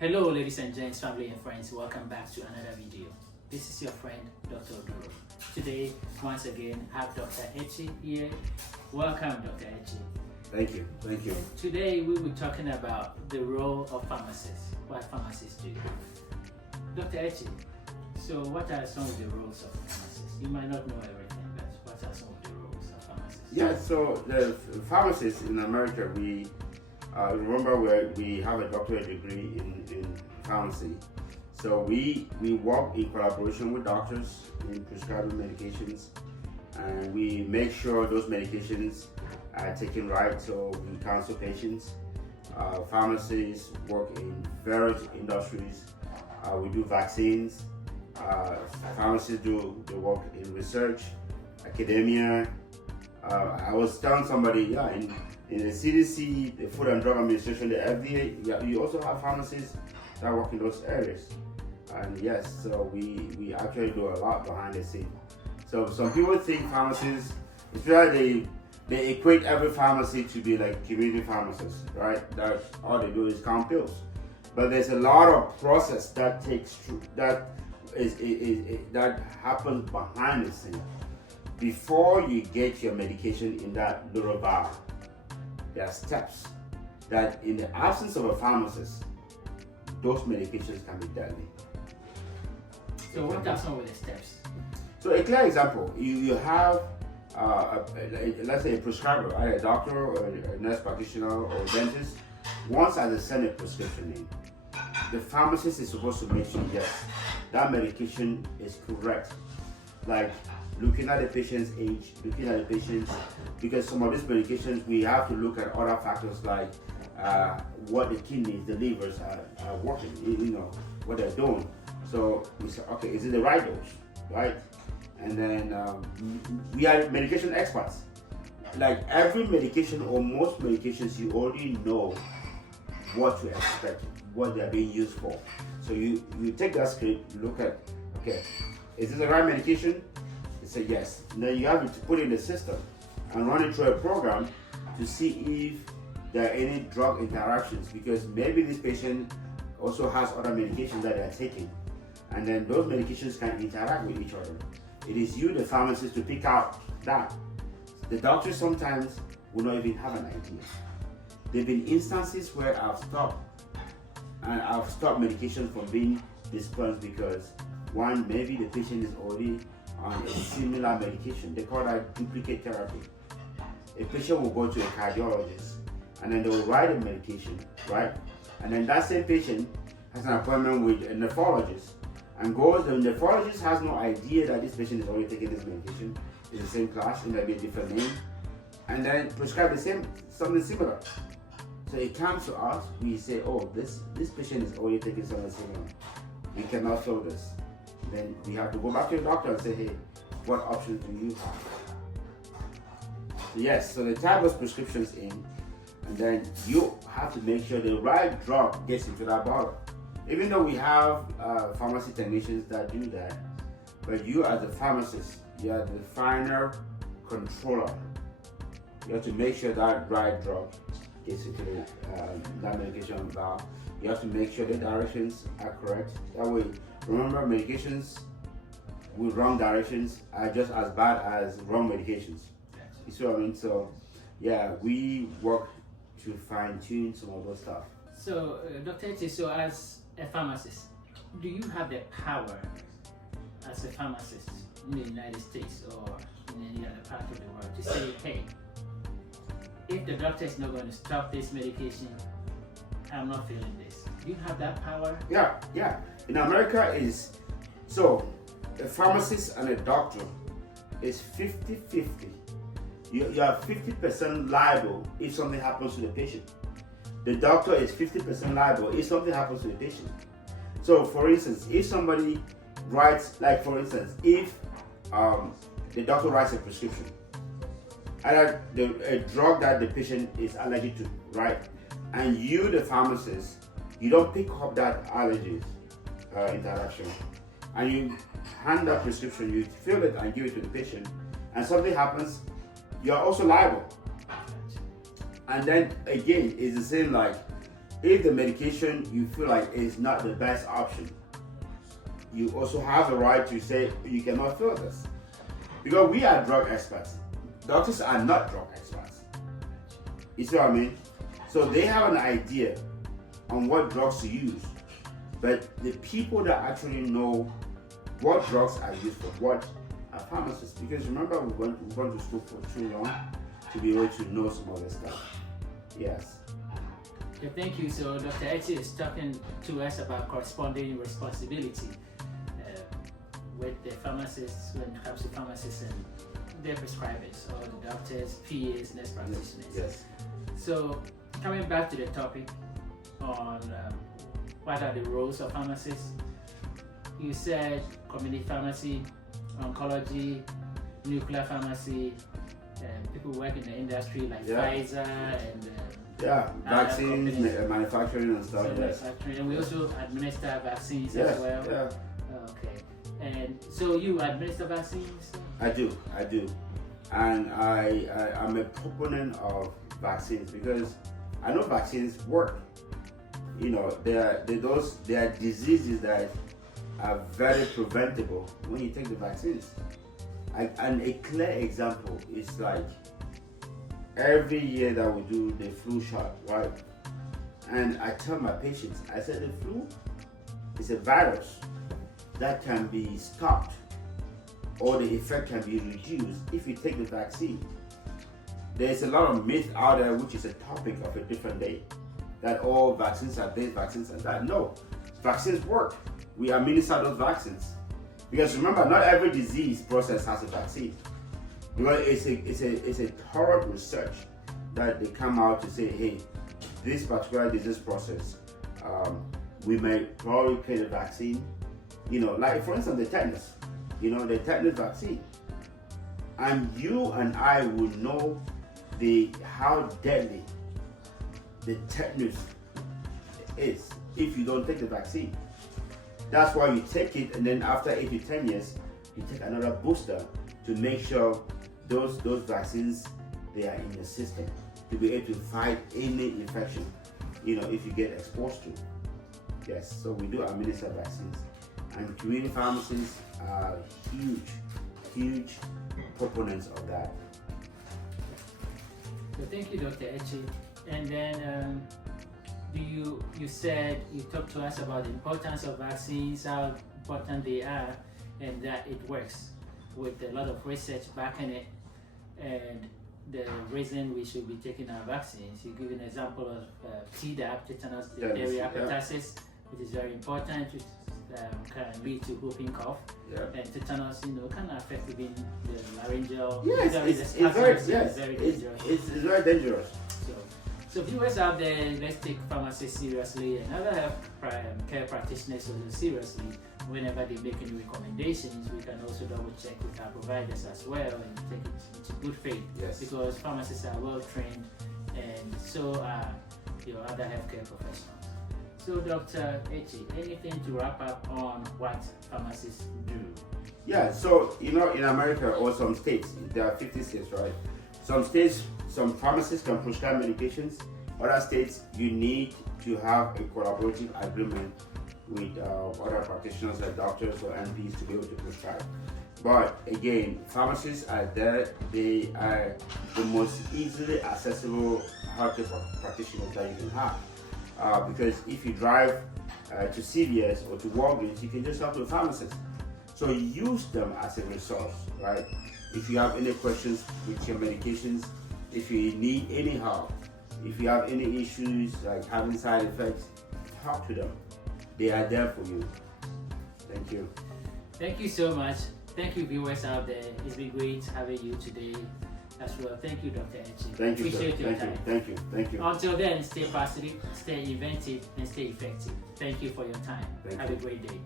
Hello ladies and gents, family and friends, welcome back to another video. This is your friend Dr. Oduro. Today, once again, I have Dr. Echi here. Welcome Dr. Echi. Thank you. Today we will be talking about the role of pharmacists, what pharmacists do. Dr. Echi, so what are some of the roles of pharmacists? You might not know everything, but what are some of the roles of pharmacists? Yeah, so the pharmacists in America, we remember we have a doctorate degree in pharmacy. So we work in collaboration with doctors in prescribing medications, and we make sure those medications are taken right, so we counsel patients. Pharmacists work in various industries. We do vaccines. Pharmacists do work in research, academia. I was telling somebody, in the CDC, the Food and Drug Administration, the FDA, you also have pharmacists that work in those areas. And yes, so we actually do a lot behind the scene. So some people think pharmacists, especially they equate every pharmacy to be like community pharmacists, right? That all they do is count pills. But there's a lot of process that happens behind the scene. Before you get your medication in that little vial, there are steps that, in the absence of a pharmacist, those medications can be deadly. So what are some of the steps? So a clear example, you have, let's say a prescriber, either a doctor or a nurse practitioner or a dentist, once they send a prescription in, the pharmacist is supposed to make sure, yes, that medication is correct. Like looking at the patient's age, looking at the patient's, because some of these medications, we have to look at other factors like what the kidneys, the livers are working, what they're doing. So we say, okay, is it the right dose, right? And then we are medication experts. Like every medication or most medications, you already know what to expect, what they're being used for. So you take that script, look at, okay, is this the right medication? You say yes. And then you have to put it in the system and run it through a program to see if there are any drug interactions, because maybe this patient also has other medications that they're taking, and then those medications can interact with each other. It is you, the pharmacist, to pick out that. The doctor sometimes will not even have an idea. There have been instances where I've stopped medications from being dispensed because, one, maybe the patient is already on a similar medication. They call that duplicate therapy. A patient will go to a cardiologist and then they will write a medication, right? And then that same patient has an appointment with a nephrologist and goes, the nephrologist has no idea that this patient is already taking this medication. It's the same class, it might be a different name, and then prescribe something similar. So it comes to us, we say, oh, this patient is already taking something similar. We cannot fill this. Then we have to go back to the doctor and say, hey, what options do you have? Yes, so they type those prescriptions in, and then you have to make sure the right drug gets into that bottle. Even though we have pharmacy technicians that do that, but you as a pharmacist, you are the final controller. You have to make sure that right drug gets into that medication vial. You have to make sure the directions are correct. That way, remember, medications with wrong directions are just as bad as wrong medications. You see what I mean? So, yeah, we work to fine-tune some of those stuff. So, Dr. Echi, so as a pharmacist, do you have the power as a pharmacist in the United States or in any other part of the world to say, hey, if the doctor is not going to stop this medication, I'm not feeling this? Do you have that power? Yeah. In America a pharmacist and a doctor is 50-50. You are 50% liable if something happens to the patient. The doctor is 50% liable if something happens to the patient. So for instance, if somebody writes, like for instance, if the doctor writes a prescription, either a drug that the patient is allergic to, right? And you, the pharmacist, you don't pick up that allergy interaction, and you hand that prescription, you fill it and give it to the patient, and something happens, you are also liable. And then again, it's the same, like if the medication you feel like is not the best option, you also have the right to say you cannot fill this. Because we are drug experts. Doctors are not drug experts. You see what I mean? So they have an idea on what drugs to use. But the people that actually know what drugs are used for what are pharmacists. Because remember, we went to school for too long to be able to know some of this stuff. Yes. Okay, thank you. So Dr. Eti is talking to us about corresponding responsibility with the pharmacists when it comes to pharmacists and their prescribers, or the doctors, PAs, nurse practitioners. Yes. So coming back to the topic on what are the roles of pharmacists, you said community pharmacy, oncology, nuclear pharmacy, people work in the industry like Pfizer and vaccines, manufacturing and stuff. Manufacturing, and we also administer vaccines as well. Yeah. Okay. And so you administer vaccines? I do, and I'm a proponent of vaccines because I know vaccines work. You know, there are diseases that are very preventable when you take the vaccines. And a clear example is like every year that we do the flu shot, right? And I tell my patients, I said the flu is a virus that can be stopped or the effect can be reduced if you take the vaccine. There's a lot of myth out there, which is a topic of a different day, that all vaccines are this, vaccines are that. No, vaccines work. We administer those vaccines. Because remember, not every disease process has a vaccine. Because it's a thorough research that they come out to say, hey, this particular disease process, we may probably create a vaccine. You know, like for instance, the tetanus. You know, the tetanus vaccine. And you and I will know how deadly the tetanus is if you don't take the vaccine. That's why you take it, and then after 8 to 10 years, you take another booster to make sure those vaccines, they are in the system to be able to fight any infection, you know, if you get exposed to. Yes, so we do administer vaccines. And community pharmacies are huge proponents of that. So thank you, Dr. Echi. And then you said you talked to us about the importance of vaccines, how important they are, and that it works with a lot of research backing it, and the reason we should be taking our vaccines. You give an example of Tdap, tetanus diphtheria pertussis, which is very important, which can lead to whooping cough. And tetanus, you know, can affect even the laryngeal. Yes, it's very dangerous. It's very dangerous. So viewers out there, let's take pharmacists seriously and other health care practitioners also seriously. Whenever they make any recommendations, we can also double check with our providers as well and take it into good faith. Yes. Because pharmacists are well trained, and so are your other healthcare professionals. So Dr. Echi, anything to wrap up on what pharmacists do? Yeah, so you know, in America or some states, there are 50 states, right? Some states, some pharmacists can prescribe medications. Other states, you need to have a collaborative agreement with other practitioners like doctors or NPs to be able to prescribe. But again, pharmacists are there. They are the most easily accessible healthcare practitioners that you can have. Because if you drive to CVS or to Walgreens, you can just talk to a pharmacist. So use them as a resource, right? If you have any questions with your medications, if you need any help, if you have any issues like having side effects, talk to them. They are there for you. Thank you. Thank you so much. Thank you, viewers out there. It's been great having you today as well. Thank you, Dr. Echi. Thank you. Appreciate your time. Thank you. Until then, stay positive, stay inventive, and stay effective. Thank you for your time. Have a great day.